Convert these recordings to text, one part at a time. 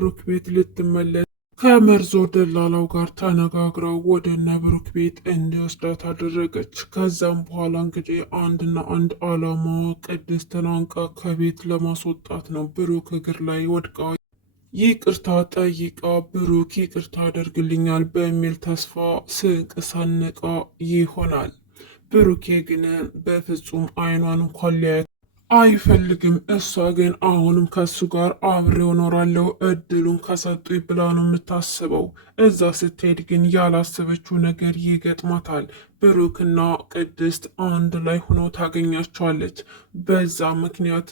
ብሩክ ቤት ልትመለስ ከመርዞ ደላላው ጋር ተነጋግረው ወደ እነ ብሩክ ቤት እንዲወስዳት አደረገች። ከዛም በኋላ እንግዲህ አንድና አንድ አላማዋ ቅድስትን አንቃ ከቤት ለማስወጣት ነው። ብሩክ እግር ላይ ወድቃ ይቅርታ ጠይቃ ብሩክ ይቅርታ ያደርግልኛል በሚል ተስፋ ስንቅ ሰንቃ ይሆናል። ብሩኬ ግን በፍጹም አይኗን እንኳን ሊያየት አይፈልግም። እሷ ግን አሁንም ከሱ ጋር አብሬው እኖራለሁ እድሉን ከሰጡኝ ብላ ነው የምታስበው። እዛ ስትሄድ ግን ያላሰበችው ነገር ይገጥማታል። ብሩክና ቅድስት አንድ ላይ ሆኖ ታገኛቸዋለች። በዛ ምክንያት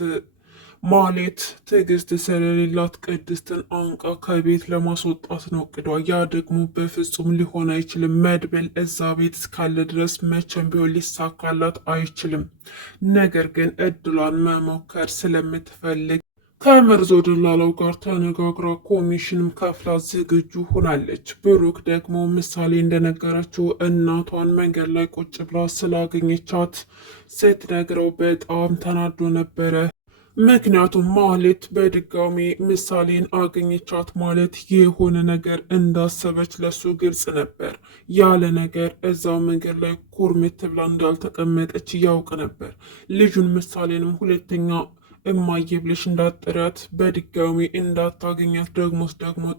ማሌት ትዕግስት ስለሌላት ቅድስትን አንቃ ከቤት ለማስወጣት ነው እቅዷ። ያ ደግሞ በፍጹም ሊሆን አይችልም። መድብል እዛ ቤት እስካለ ድረስ መቼም ቢሆን ሊሳካላት አይችልም። ነገር ግን እድሏን መሞከር ስለምትፈልግ ከመርዞ ደላላው ጋር ተነጋግራ ኮሚሽንም ከፍላ ዝግጁ ሆናለች። ብሩክ ደግሞ ምሳሌ እንደነገረችው እናቷን መንገድ ላይ ቁጭ ብላ ስላገኘቻት ስትነግረው በጣም ተናዶ ነበረ። ምክንያቱም ማሌት በድጋሚ ምሳሌን አገኘቻት ማለት የሆነ ነገር እንዳሰበች ለሱ ግልጽ ነበር። ያለ ነገር እዛው መንገድ ላይ ኩርምት ብላ እንዳልተቀመጠች ያውቅ ነበር። ልጁን ምሳሌንም ሁለተኛ እማዬ ብለሽ እንዳትጠሪያት፣ በድጋሚ እንዳታገኛት፣ ደግሞ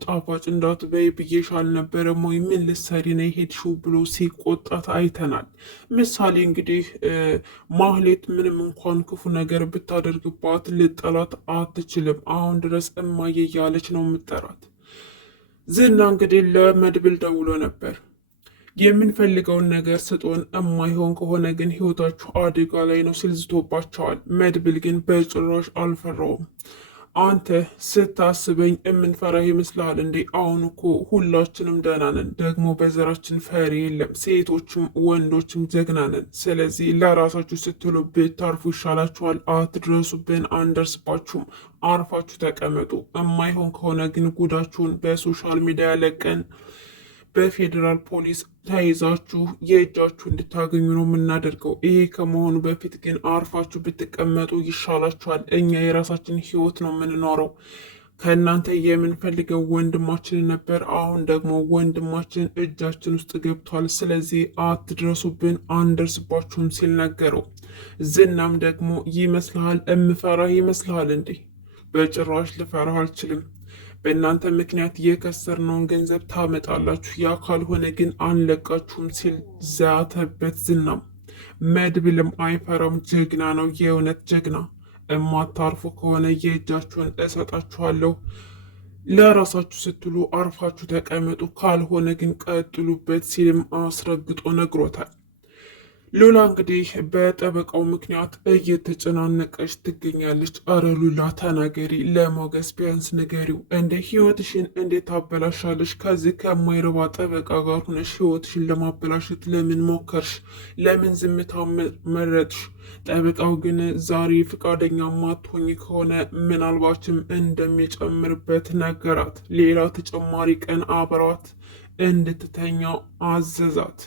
ጣፋጭ እንዳትበይ ብዬሽ አልነበረም ወይ? ምን ልትሰሪ ነው የሄድሽው? ብሎ ሲቆጣት አይተናል። ምሳሌ እንግዲህ ማህሌት ምንም እንኳን ክፉ ነገር ብታደርግባት ልጠላት አትችልም። አሁን ድረስ እማዬ እያለች ነው የምጠራት። ዝና እንግዲህ ለመድብል ደውሎ ነበር። የምንፈልገውን ነገር ስጦን፣ እማይሆን ከሆነ ግን ህይወታችሁ አደጋ ላይ ነው ሲል ዝቶባቸዋል። መድብል ግን በጭራሽ አልፈራውም። አንተ ስታስበኝ የምንፈራህ ይመስልሃል እንዴ? አሁን እኮ ሁላችንም ደህና ነን። ደግሞ በዘራችን ፈሪ የለም። ሴቶችም ወንዶችም ጀግና ነን። ስለዚህ ለራሳችሁ ስትሉ ብታርፉ ይሻላችኋል። አትድረሱብን፣ አንደርስባችሁም። አርፋችሁ ተቀመጡ። እማይሆን ከሆነ ግን ጉዳችሁን በሶሻል ሚዲያ ለቀን በፌዴራል ፖሊስ ተይዛችሁ የእጃችሁ እንድታገኙ ነው የምናደርገው። ይሄ ከመሆኑ በፊት ግን አርፋችሁ ብትቀመጡ ይሻላችኋል። እኛ የራሳችን ህይወት ነው የምንኖረው። ከእናንተ የምንፈልገው ወንድማችን ነበር። አሁን ደግሞ ወንድማችን እጃችን ውስጥ ገብቷል። ስለዚህ አትድረሱብን፣ አንደርስባችሁም ሲል ነገረው። ዝናም ደግሞ ይመስልሃል እምፈራህ ይመስልሃል እንዴ? በጭራሽ ልፈራህ አልችልም። በእናንተ ምክንያት የከሰርነውን ገንዘብ ታመጣላችሁ፣ ያ ካልሆነ ግን አንለቃችሁም ሲል ዛተበት ዝናም። መድብልም አይፈራም፣ ጀግና ነው፣ የእውነት ጀግና። እማታርፉ ከሆነ የእጃችሁን እሰጣችኋለሁ፣ ለራሳችሁ ስትሉ አርፋችሁ ተቀመጡ፣ ካልሆነ ግን ቀጥሉበት ሲልም አስረግጦ ነግሮታል። ሉላ እንግዲህ በጠበቃው ምክንያት እየተጨናነቀች ትገኛለች። አረ ሉላ ተናገሪ፣ ለሞገስ ቢያንስ ንገሪው። እንደ ህይወትሽን እንዴት ታበላሻለሽ? ከዚህ ከማይረባ ጠበቃ ጋር ሆነሽ ህይወትሽን ለማበላሸት ለምን ሞከርሽ? ለምን ዝምታ መረጥሽ? ጠበቃው ግን ዛሬ ፈቃደኛ ማትሆኝ ከሆነ ምናልባችም እንደሚጨምርበት ነገራት። ሌላ ተጨማሪ ቀን አብራት እንድትተኛ አዘዛት።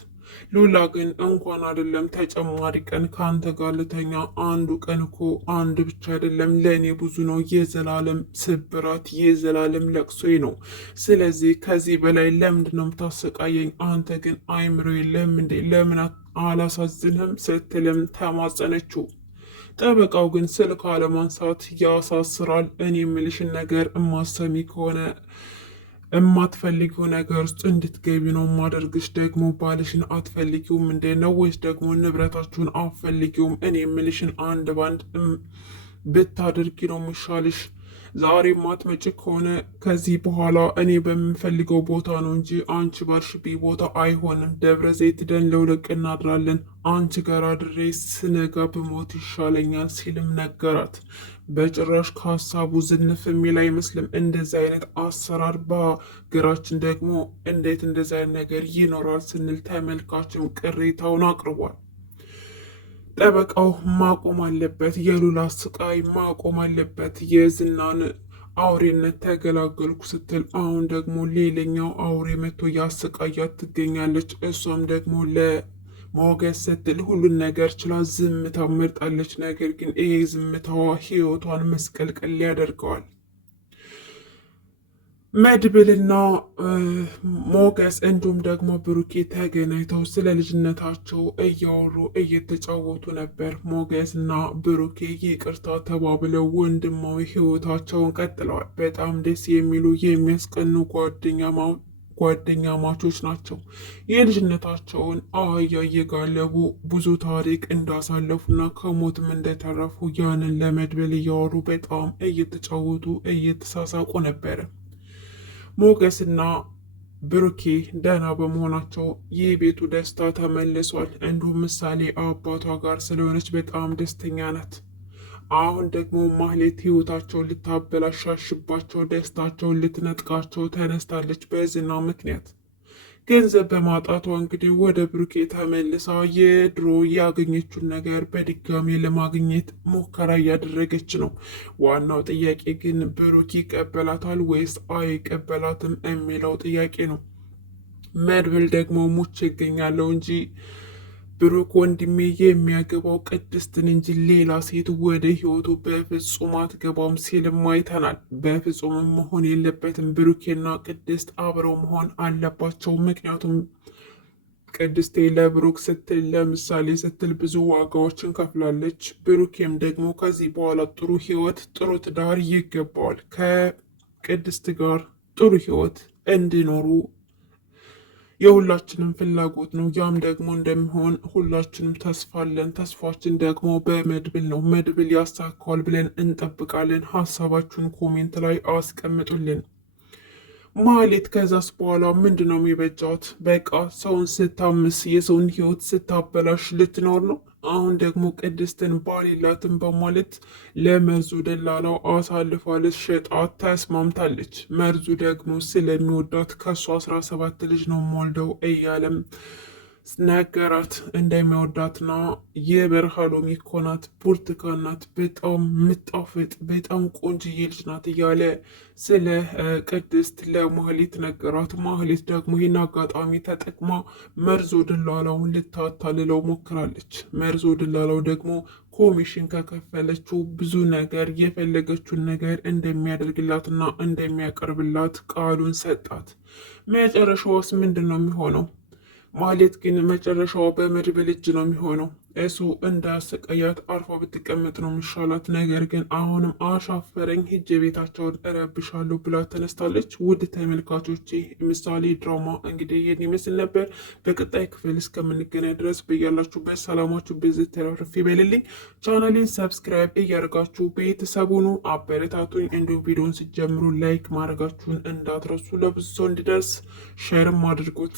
ሉላ ግን እንኳን አይደለም ተጨማሪ ቀን ከአንተ ጋር ልተኛ፣ አንዱ ቀን እኮ አንድ ብቻ አይደለም ለእኔ ብዙ ነው። የዘላለም ስብራት፣ የዘላለም ለቅሶዬ ነው። ስለዚህ ከዚህ በላይ ለምንድን ነው የምታሰቃየኝ? አንተ ግን አይምሮ የለም እንዴ? ለምን አላሳዝንህም? ስትልም ተማጸነችው። ጠበቃው ግን ስልክ አለማንሳት ያሳስራል። እኔ የምልሽን ነገር እማሰሚ ከሆነ እማትፈልጊው ነገር ውስጥ እንድትገቢ ነው ማደርግሽ። ደግሞ ባልሽን አትፈልጊውም እንዴ ነው? ወይስ ደግሞ ንብረታችሁን አትፈልጊውም? እኔ የምልሽን አንድ ባንድ ብታደርጊ ነው የሚሻልሽ። ዛሬ ማትመጭ ከሆነ ከዚህ በኋላ እኔ በምፈልገው ቦታ ነው እንጂ አንቺ ባልሽብኝ ቦታ አይሆንም። ደብረ ዘይት ደን ለውለቅ እናድራለን። አንቺ ጋር አድሬ ስነጋ ብሞት ይሻለኛል ሲልም ነገራት። በጭራሽ ከሀሳቡ ዝንፍ የሚል አይመስልም። እንደዚህ አይነት አሰራር በሀገራችን ደግሞ እንዴት እንደዚህ አይነት ነገር ይኖራል ስንል ተመልካችም ቅሬታውን አቅርቧል። ጠበቃው ማቆም አለበት፣ የሉላ ስቃይ ማቆም አለበት፣ የዝናን አውሬነት ተገላገልኩ ስትል አሁን ደግሞ ሌላኛው አውሬ መጥቶ ያሰቃያት ትገኛለች። እሷም ደግሞ ለሞገስ ስትል ሁሉን ነገር ችላ ዝምታ መርጣለች። ነገር ግን ይሄ ዝምታዋ ህይወቷን መስቀልቀል ያደርገዋል። መድብልና ሞገስ እንዲሁም ደግሞ ብሩኬ ተገናኝተው ስለ ልጅነታቸው እያወሩ እየተጫወቱ ነበር። ሞገስና ብሩኬ ይቅርታ ተባብለው ወንድማዊ ህይወታቸውን ቀጥለዋል። በጣም ደስ የሚሉ የሚያስቀኑ ጓደኛ ማቾች ናቸው። የልጅነታቸውን አህያ እየጋለቡ ብዙ ታሪክ እንዳሳለፉና ከሞትም እንደተረፉ ያንን ለመድብል እያወሩ በጣም እየተጫወቱ እየተሳሳቁ ነበረ። ሞገስና ብሩኬ ደህና በመሆናቸው የቤቱ ደስታ ተመልሷል። እንዲሁም ምሳሌ አባቷ ጋር ስለሆነች በጣም ደስተኛ ናት። አሁን ደግሞ ማህሌት ህይወታቸውን ልታበላሻሽባቸው፣ ደስታቸውን ልትነጥቃቸው ተነስታለች በዝና ምክንያት። ገንዘብ በማጣቷ እንግዲህ ወደ ብሩኬ ተመልሳ የድሮ ያገኘችውን ነገር በድጋሚ ለማግኘት ሙከራ እያደረገች ነው። ዋናው ጥያቄ ግን ብሩኬ ይቀበላታል ወይስ አይቀበላትም የሚለው ጥያቄ ነው። መድብል ደግሞ ሙቼ ይገኛለው እንጂ ብሩክ ወንድሜ የሚያገባው ቅድስትን እንጂ ሌላ ሴት ወደ ህይወቱ በፍጹም አትገባም ሲልም አይተናል። በፍጹምም መሆን የለበትም። ብሩኬና ቅድስት አብረው መሆን አለባቸው። ምክንያቱም ቅድስቴ ለብሩክ ስትል ለምሳሌ ስትል ብዙ ዋጋዎችን ከፍላለች። ብሩኬም ደግሞ ከዚህ በኋላ ጥሩ ህይወት፣ ጥሩ ትዳር ይገባዋል። ከቅድስት ጋር ጥሩ ህይወት እንዲኖሩ የሁላችንም ፍላጎት ነው። ያም ደግሞ እንደሚሆን ሁላችንም ተስፋ አለን። ተስፋችን ደግሞ በመድብል ነው። መድብል ያሳካዋል ብለን እንጠብቃለን። ሀሳባችሁን ኮሜንት ላይ አስቀምጡልን። ማህሌት ከዛስ በኋላ ምንድን ነው የሚበጃት? በቃ ሰውን ስታምስ የሰውን ህይወት ስታበላሽ ልትኖር ነው። አሁን ደግሞ ቅድስትን ባል የላትም በማለት ለመርዙ ደላላው አሳልፋ ልትሸጣት ተስማምታለች። መርዙ ደግሞ ስለሚወዳት ከሱ 17 ልጅ ነው የምወልደው እያለም ነገራት እንደሚወዳትና የበረሃ ሎሚ እኮ ናት፣ ብርቱካን ናት፣ በጣም ምጣፍጥ በጣም ቆንጅዬ ልጅ ናት እያለ ስለ ቅድስት ለማህሌት ነገራት። ማህሌት ደግሞ ይህን አጋጣሚ ተጠቅማ መርዞ ድላላውን ልታታልለው ሞክራለች። መርዞ ድላላው ደግሞ ኮሚሽን ከከፈለችው ብዙ ነገር የፈለገችውን ነገር እንደሚያደርግላትና እንደሚያቀርብላት ቃሉን ሰጣት። መጨረሻውስ ምንድን ነው የሚሆነው? ማህሌት ግን መጨረሻዋ በመድብል እጅ ነው የሚሆነው። እሱ እንዳያሰቃያት አርፋ ብትቀመጥ ነው የሚሻላት። ነገር ግን አሁንም አሻፈረኝ ሂጅ ቤታቸውን እረብሻለሁ ብላ ተነስታለች። ውድ ተመልካቾቼ ምሳሌ ድራማ እንግዲህ ይህን ይመስል ነበር። በቀጣይ ክፍል እስከምንገናኝ ድረስ በያላችሁበት ሰላማችሁ ብዝት ተረፍርፍ ይበልልኝ። ቻናሌን ሰብስክራይብ እያደርጋችሁ ቤተሰቡኑ አበረታቱኝ። እንዲሁም ቪዲዮን ሲጀምሩ ላይክ ማድረጋችሁን እንዳትረሱ። ለብዙ ሰው እንዲደርስ ሼርም አድርጉት።